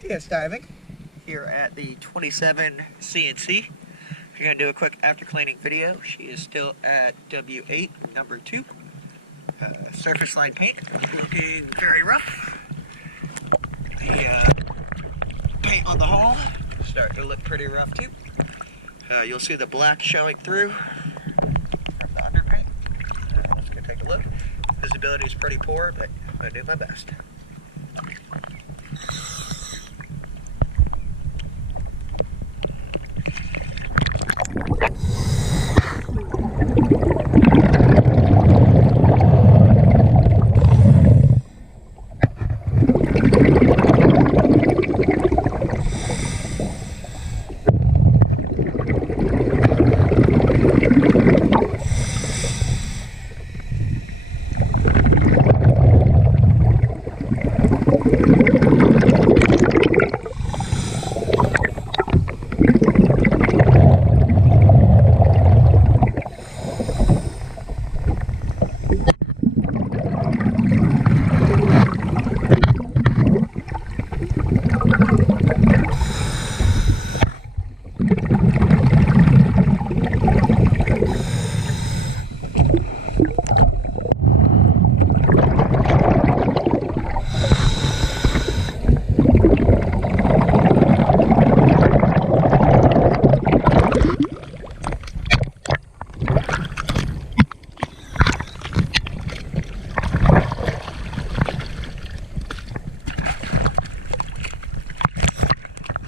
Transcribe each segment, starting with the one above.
Test diving here at the 27 CNC. We're going to do a quick after cleaning video. She is still at W8 number 2. Surface line paint looking very rough. The paint on the hull starting to look pretty rough too. You'll see the black showing through from the underpaint. Let's go take a look. Visibility is pretty poor, but I do my best.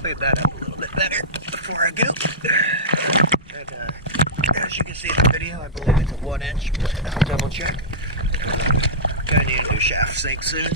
Clean that up a little bit better before I go. And as you can see in the video, I believe it's a 1 inch, but I'll double check. Gonna need a new shaft sink soon.